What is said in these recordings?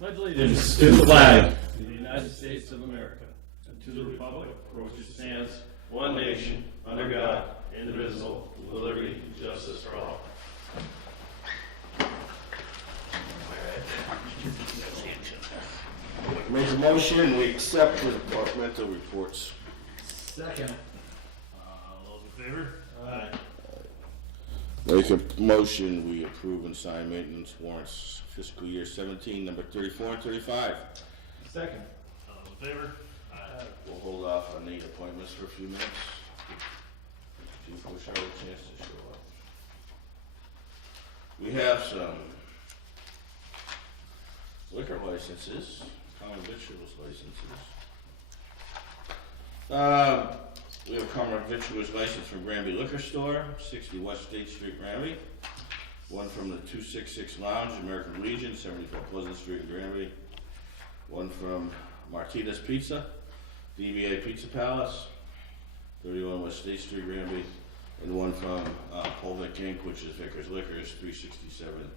Pledge allegiance to the flag of the United States of America and to the republic for which it stands, one nation, under God, indivisible, with liberty and justice for all. Make a motion, we accept the departmental reports. Second. All those in favor? Aye. Make a motion, we approve and sign maintenance warrants fiscal year 17, number 34 and 35. Second. All those in favor? Aye. We'll hold off on the appointments for a few minutes. Chief Bush had a chance to show up. We have some liquor licenses, common victuals licenses. We have common victuals license from Granby Liquor Store, 60 West State Street, Granby. One from the 266 Lounge, American Legion, 74 Pleasant Street, Granby. One from Martinez Pizza, DBA Pizza Palace, 31 West State Street, Granby. And one from Polvic Inc., which is Vickers Liquors, 367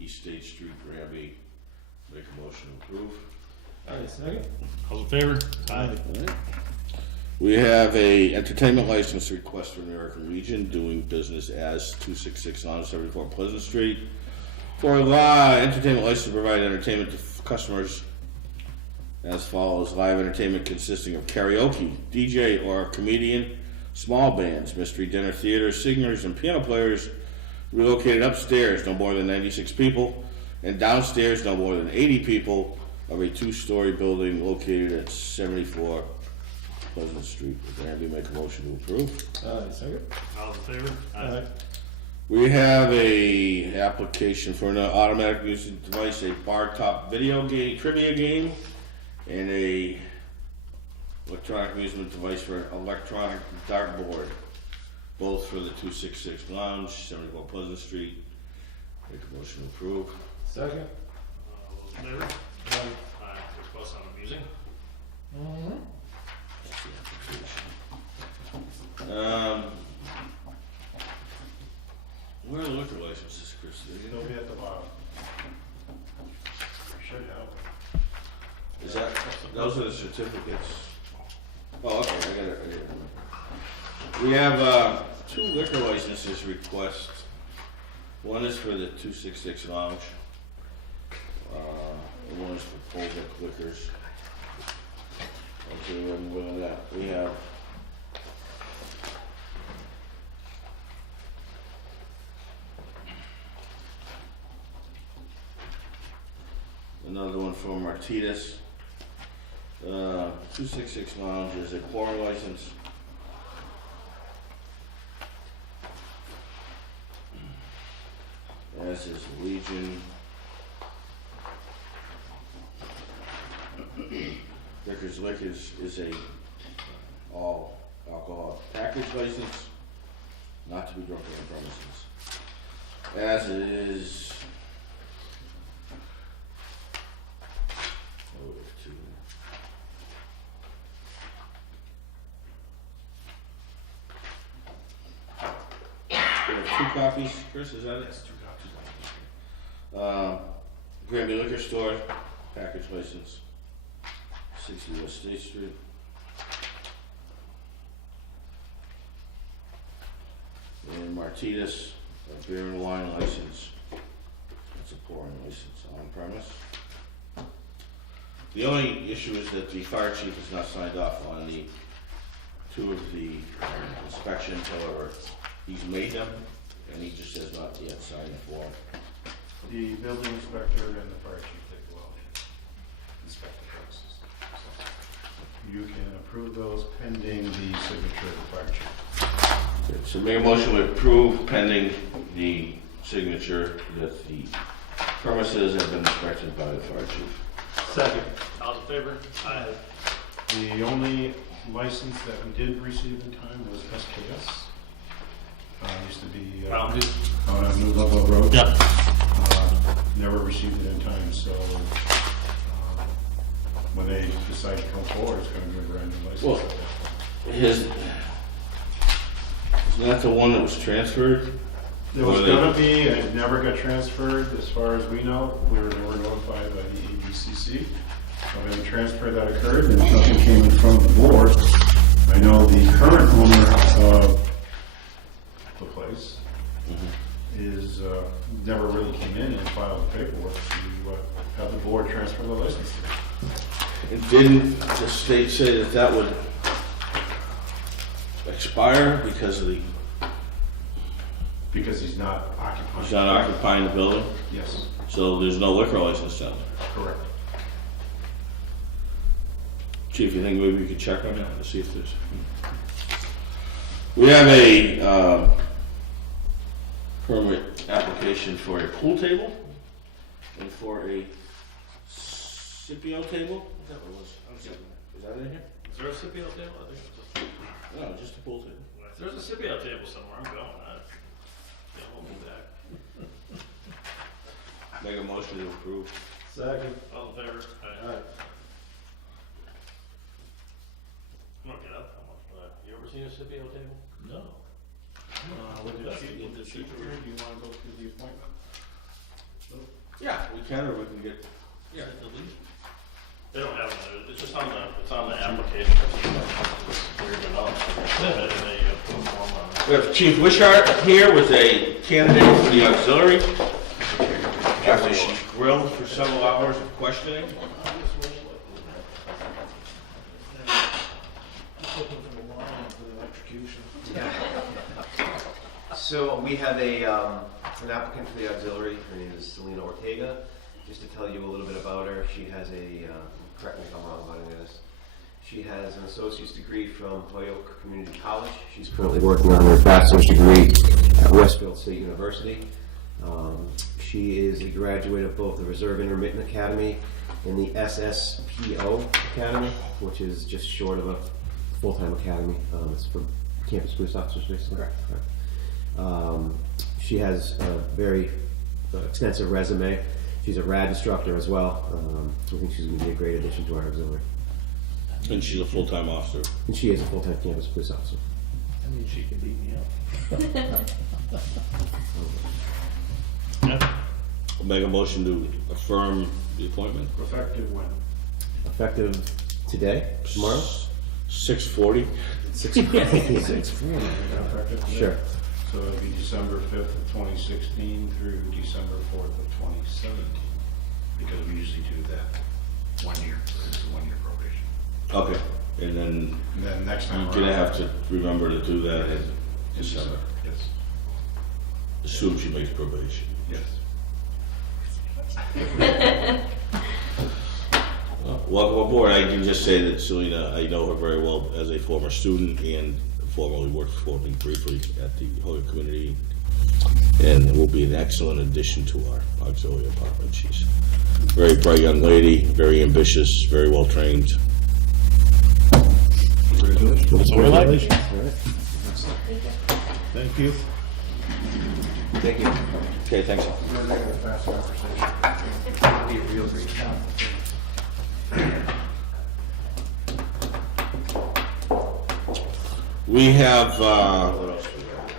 East State Street, Granby. Make a motion to approve. Aye. Second. All those in favor? Aye. We have a entertainment license request from the American Legion doing business as 266 Lounge, 74 Pleasant Street. For a entertainment license to provide entertainment to customers as follows. Live entertainment consisting of karaoke, DJ or comedian, small bands, mystery dinner theater, singers, and piano players relocated upstairs, no more than 96 people, and downstairs, no more than 80 people, of a two-story building located at 74 Pleasant Street. Granby, make a motion to approve. Second. All those in favor? Aye. We have a application for an automatic music device, a bar top video game, trivia game, and a electronic amusement device for an electronic dartboard, both for the 266 Lounge, 74 Pleasant Street. Make a motion to approve. Second. All those in favor? Aye. Request on amusing. That's the application. Where are the liquor licenses, Chris? They'll be at the bottom. Should have. Is that, those are the certificates. Oh, okay, I got it. We have two liquor licenses requests. One is for the 266 Lounge. And one is for Polvic Liquors. Okay, we're moving on that. We have another one from Martinez. 266 Lounge is a pouring license. As is Legion. Vickers Liquors is a all alcohol package license, not to be drunk on premises. As is two copies, Chris, is that it? Yes, 2 copies. Granby Liquor Store, package license, 60 West State Street. And Martinez, a beer and wine license. That's a pouring license on premise. The only issue is that the fire chief has not signed off on the two of the inspections, however, he's made them, and he just has not yet signed the form. The building inspector and the fire chief take a while to inspect the premises. So you can approve those pending the signature of the fire chief. Okay, so make a motion to approve pending the signature that the premises have been inspected by the fire chief. Second. All in favor? Aye. The only license that we didn't receive in time was SKS. Used to be Founded. on New Ludlow Road. Yep. Never received it in time, so when they decide to come forward, it's going to be a brand new license. Well, isn't that the one that was transferred? There was going to be, and it never got transferred, as far as we know. We were never notified by the ABC received of any transfer that occurred, and nothing came in front of the board. I know the current owner of the place is, never really came in and filed the paperwork to have the board transfer the license. And didn't the state say that that would expire because of the, Because he's not occupying. he's not occupying the building? Yes, So there's no liquor license down there. correct. Chief, you think maybe we could check on that to see if there's... We have a permit application for a pool table and for a Scipio table? Is that what it was? Is that in here? Is there a Scipio table? I think it's just. No, just a pool table. If there's a Scipio table somewhere, I'm going. Can't hold me back. Make a motion to approve. Second. All in favor? Aye. I'm gonna get up. You ever seen a Scipio table? No. With the chief here, do you want to go through the appointment? Yeah, we can, or we can get... Yeah. They don't have it. It's just on the application. It's weird enough. They put a form on it. We have Chief Wishart here with a candidate for the auxiliary. After she's grilled for several hours of questioning. So we have an applicant for the auxiliary. Her name is Selena Ortega. Just to tell you a little bit about her, she has a, correct me if I'm wrong about any of this, she has an associate's degree from Holyoke Community College. She's currently working on her bachelor's degree at Westfield State University. She is a graduate of both the Reserve Intermittent Academy and the SSPO Academy, which is just short of a full-time academy. It's for campus police officers, basically. Correct. She has a very extensive resume. She's a RAD instructor as well. I think she's going to be a great addition to our auxiliary. And she's a full-time officer. And she is a full-time campus police officer. I mean, she can beat me up. I'll make a motion to affirm the appointment. Effective when? Effective today, tomorrow? 6:40. 6:40. Effective today? Sure. So it'll be December 5th of 2016 through December 4th of 2017, because we usually do that 1 year. It's a 1 year probation. Okay, and then And then next time you're gonna around- have to remember to do that in December. Yes, Assume she makes probation. yes. Welcome aboard. I can just say that Selena, I know her very well as a former student and formerly worked for me briefly at the Holyoke Community, and will be an excellent addition to our auxiliary department. She's a very bright young lady, very ambitious, very well trained. Congratulations. Congratulations. All right. Thank you. Thank you. Okay, thanks. We're making a fast conversation. Be a real great job. We have, what else we got?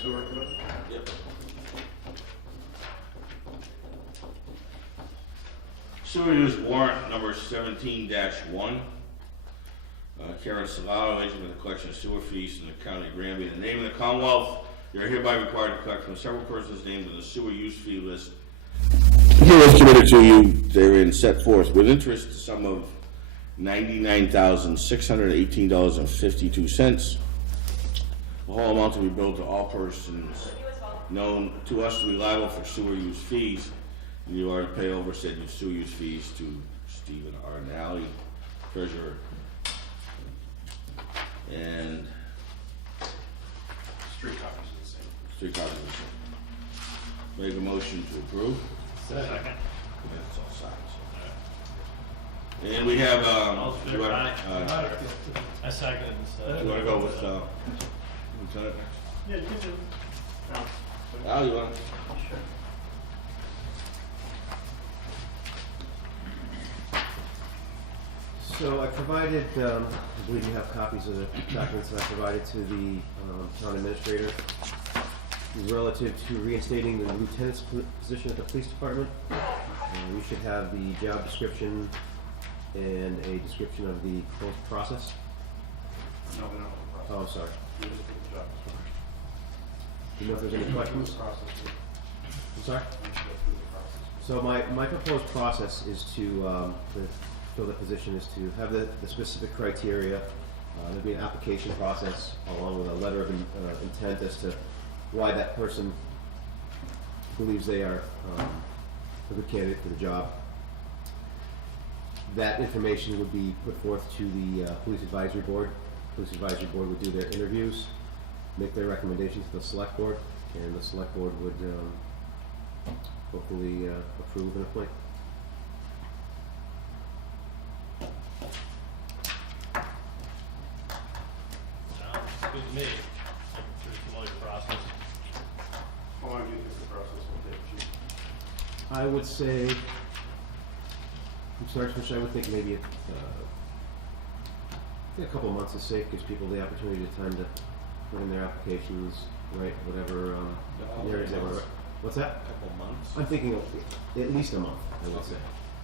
Sewer committee? Yep. Sewer use warrant number 17-1. Karen Salado, agent of the collection of sewer fees in the county of Granby. In the name of the Commonwealth, you are hereby required to collect from several persons named in the sewer use fee list. Here is committed to you therein set forth with interest, the sum of $99,618.52. The whole amount to be billed to all persons known to us to be liable for sewer use fees. And you are to pay over said sewer use fees to Stephen R. Nally, treasurer. And Street copies of the same. 3 copies of the same. Make a motion to approve. Second. Yeah, it's all signed. And we have, All in do you favor? want, Aye. I second. do you want to go with, Lieutenant? Yeah, you can do. Al, you want? So I provided, I believe you have copies of the documents that I provided to the town administrator relative to reinstating the lieutenant's position at the police department. And we should have the job description and a description of the closed process. No, we don't have the process. Oh, I'm sorry. We just do the job description. Do you know if there's any questions? Process, we I'm sorry? should go through the process. So my proposed process is to fill the position is to have the specific criteria. There'll be an application process along with a letter of intent as to why that person believes they are a good candidate for the job. That information would be put forth to the Police Advisory Board. Police Advisory Board would do their interviews, make their recommendations to the Select Board, and the Select Board would hopefully approve and appoint. Sounds good to me. Pretty familiar process. How long do you think the process will take, Chief? I would say, from start to finish, I would think maybe I think a couple of months is safe, gives people the opportunity, time to put in their applications, write whatever areas they want to. What's that? Couple months. I'm thinking of at least a month, I would say.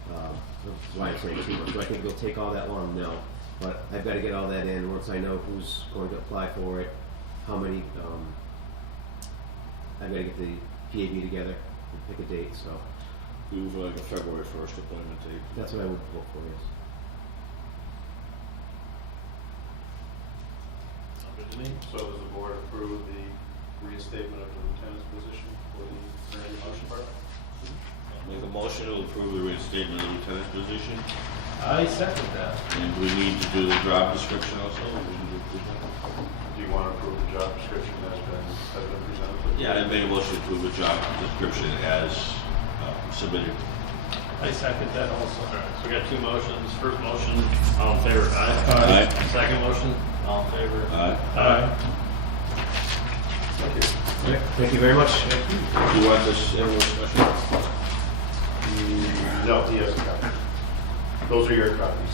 That's why I'm saying 2 months. Do I think it'll take all that long? No. But I've got to get all that in once I know who's going to apply for it, how many, I've got to get the PAB together and pick a date, so We move like a February 1st appointment date. that's what I would vote for, yes. Sounds good to me. So does the board approve the reinstatement of the lieutenant's position for the Granby Police Department? Make a motion to approve the reinstatement of the lieutenant's position. I second that. And we need to do the job description also. We can do that. Do you want to approve the job description that's been presented? Yeah, I made a motion to approve the job description as submitted. I second that also. All right, so we got two motions. First motion, all in favor, aye. Aye. Second motion, all in favor. Aye. Aye. Thank you. Okay, thank you very much. Do you want this everyone special? No, he has a copy. Those are your copies.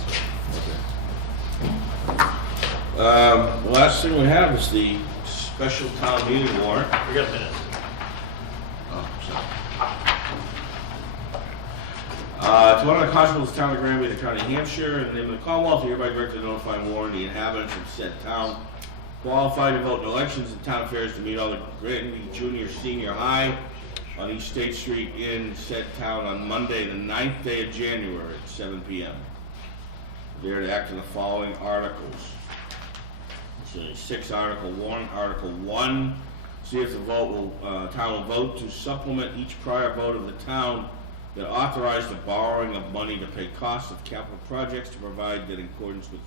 The last thing we have is the special town meeting warrant. We got minutes. Oh, sorry. To one of the constables of the town of Granby, the county of Hampshire, in the name of the Commonwealth, hereby direct to notify and warn the inhabitants of said town qualified to vote in elections and town affairs to meet all the Granby Junior Senior High on East State Street in said town on Monday, the 9th day of January at 7 p.m. They are to act on the following articles. So 6 Article 1. Article 1, see if the town will vote to supplement each prior vote of the town that authorized the borrowing of money to pay costs of capital projects to provide that in accordance with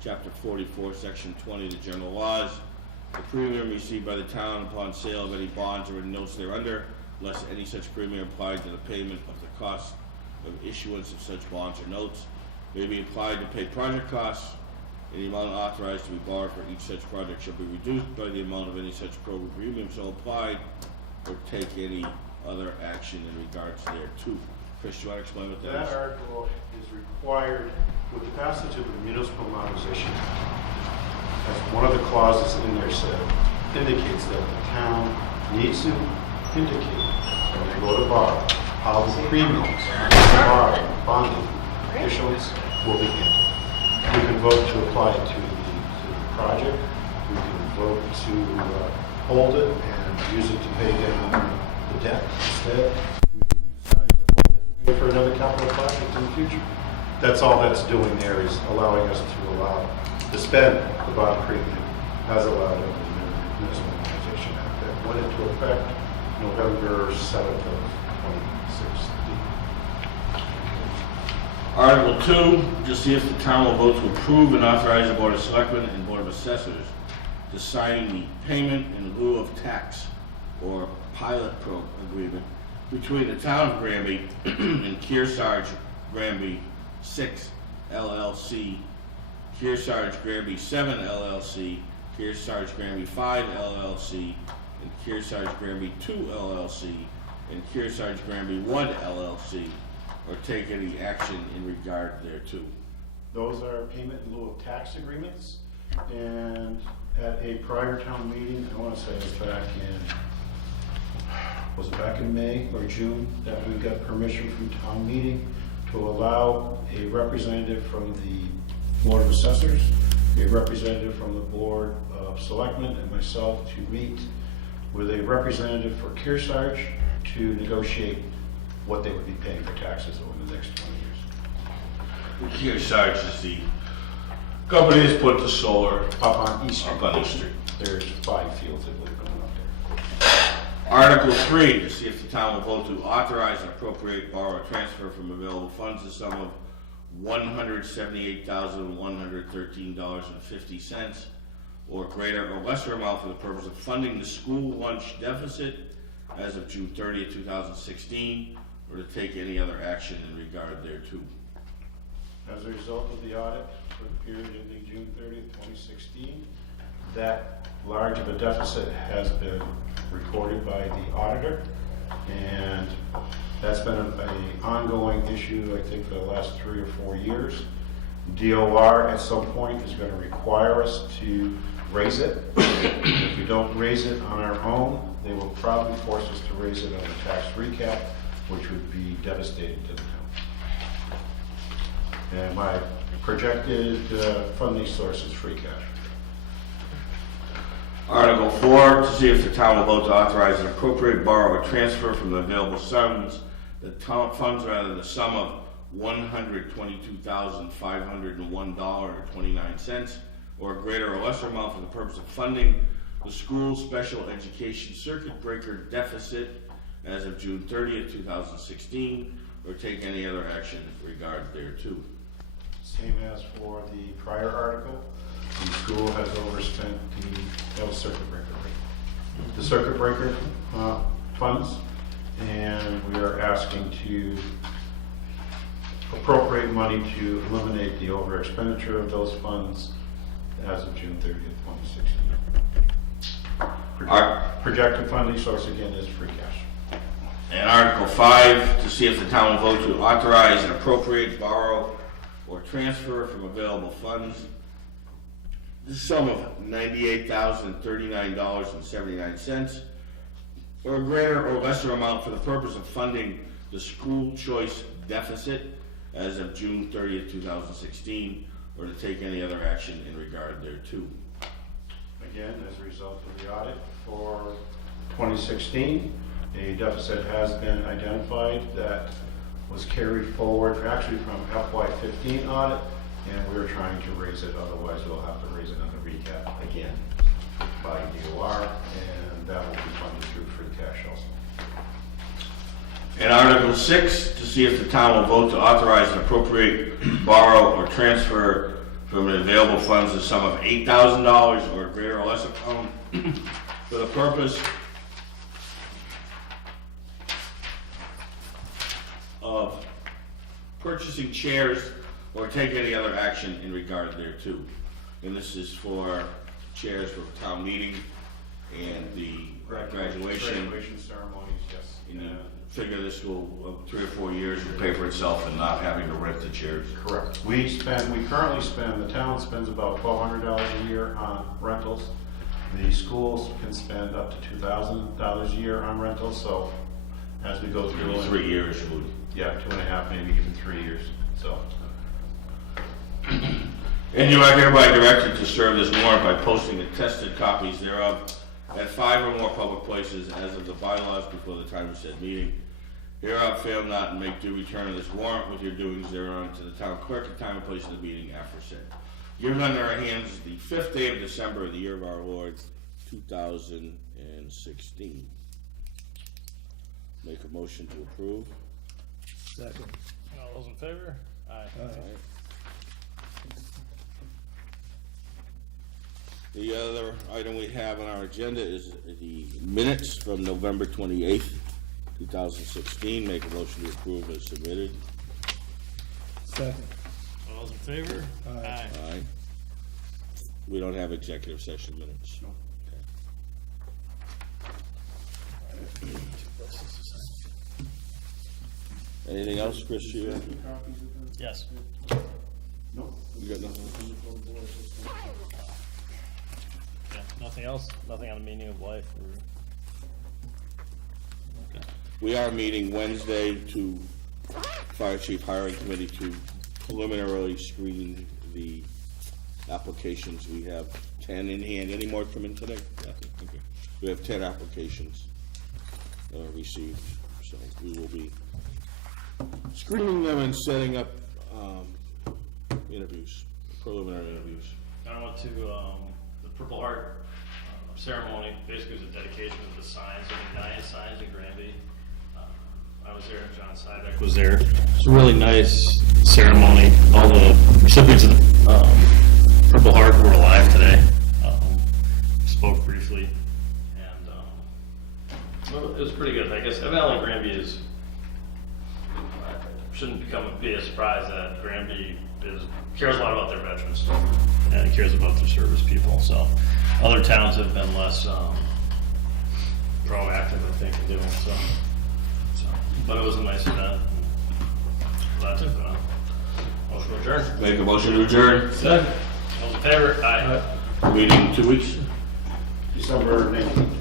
Chapter 44, Section 20 of the general laws, the premium received by the town upon sale of any bonds or notes thereunder, unless any such premium applied to the payment of the cost of issuance of such bonds or notes, may be applied to pay project costs. Any amount authorized to be borrowed for each such project shall be reduced by the amount of any such premium so applied, or take any other action in regards thereto. Chris, do you want to explain what that That is? article is required with the passage of the Municipal Modernization Act. As one of the clauses in there indicates that the town needs to indicate when they go to borrow how the premiums borrowing, bonding, issuance will be handled. We can vote to apply it to the project. We can vote to hold it and use it to pay down the debt instead. We can decide to hold it and pay for another capital project in the future. That's all that's doing there is allowing us to spend the bond premium as allowed under the Municipal Modernization Act that went into effect November 7th of 2016. Article 2, just see if the town will vote to approve and authorize the Board of Selectmen and Board of Assessors to sign the payment in lieu of tax or pilot agreement between the town of Granby and Kearsarge Granby 6 LLC, Kearsarge Granby 7 LLC, Kearsarge Granby 5 LLC, and Kearsarge Granby 2 LLC, and Kearsarge Granby 1 LLC, or take any action in regard thereto. Those are payment in lieu of tax agreements, and at a prior town meeting, I want to say it was back in was it back in May or June, that we got permission from town meeting to allow a representative from the Board of Assessors, a representative from the Board of Selectmen, and myself to meet with a representative for Kearsarge to negotiate what they would be paying for taxes over the next 20 years. Kearsarge is the company that's put the solar Up on East Street. up on East Street. There's 5 fields, I believe, going up there. Article 3, to see if the town will vote to authorize and appropriate, borrow, or transfer from available funds the sum of $178,113.50 or greater or lesser amount for the purpose of funding the school lunch deficit as of June 30th, 2016, or to take any other action in regard thereto. As a result of the audit for the period ending June 30th, 2016, that large of a deficit has been recorded by the auditor, and that's been an ongoing issue, I think, for the last 3 or 4 years. DOR at some point is going to require us to raise it. If we don't raise it on our own, they will probably force us to raise it on the tax recap, which would be devastating to the town. And my projected funding source is free cash. Article 4, to see if the town will vote to authorize and appropriate, borrow, or transfer from the available funds the sum of $122,501.29 or a greater or lesser amount for the purpose of funding the school special education circuit breaker deficit as of June 30th, 2016, or take any other action in regard thereto. Same as for the prior article, the school has overspent the circuit breaker rate. The circuit breaker funds, and we are asking to appropriate money to eliminate the over expenditure of those funds as of June 30th, 2016. Projected funding source again is free cash. And Article 5, to see if the town will vote to authorize and appropriate, borrow, or transfer from available funds the sum of $98,039.79 or a greater or lesser amount for the purpose of funding the school choice deficit as of June 30th, 2016, or to take any other action in regard thereto. Again, as a result of the audit for 2016, a deficit has been identified that was carried forward actually from FY15 audit, and we're trying to raise it, otherwise we'll have to raise it on the recap again by DOR, and that will be funded through free cash also. And Article 6, to see if the town will vote to authorize and appropriate, borrow, or transfer from the available funds the sum of $8,000 or a greater or lesser amount for the purpose of purchasing chairs or take any other action in regard thereto. And this is for chairs for town meeting and the graduation. Graduation ceremonies, yes. You know, figure this will, 3 or 4 years, will pay for itself and not having to rent the chairs. Correct. We currently spend, the town spends about $1,200 a year on rentals. The schools can spend up to $2,000 a year on rentals, so as we go through. 3 years, would. Yeah, 2.5, maybe even 3 years, so. And you are hereby directed to serve this warrant by posting attested copies thereof at 5 or more public places as of the bylaws before the time of said meeting. Hereof fail not and make due return of this warrant with your doings thereon to the town clerk at time and place of the meeting aforesaid. Given under our hands the 5th day of December of the year of our Lord, 2016. Make a motion to approve. Second. All those in favor? Aye. Alright. The other item we have on our agenda is the minutes from November 28th, 2016. Make a motion to approve as submitted. Second. All those in favor? Aye. Aye. We don't have executive session minutes. No. Okay. Anything else, Chris? You Yes. No. got nothing? Yeah, nothing else? Nothing on the meaning of life or? We are meeting Wednesday to Fire Chief Hiring Committee to preliminarily screen the applications. We have 10 in hand. Any more come in today? Nothing. Okay. We have 10 applications received, so we will be screening them and setting up interviews, preliminary interviews. I went to the Purple Heart ceremony. Basically, it was a dedication of the signs. I mean, 9 signs in Granby. I was there. John Sydek was there. It's a really nice ceremony. All the recipients of the Purple Heart who were alive today spoke briefly, and well, it was pretty good. I guess evidently Granby is shouldn't be a surprise that Granby cares a lot about their veterans and cares about their service people. So other towns have been less proactive, I think, in doing so. But it was a nice event. That's it. Motion to adjourn. Make a motion to adjourn. Second. All in favor? Aye. Meeting in 2 weeks. December 19th.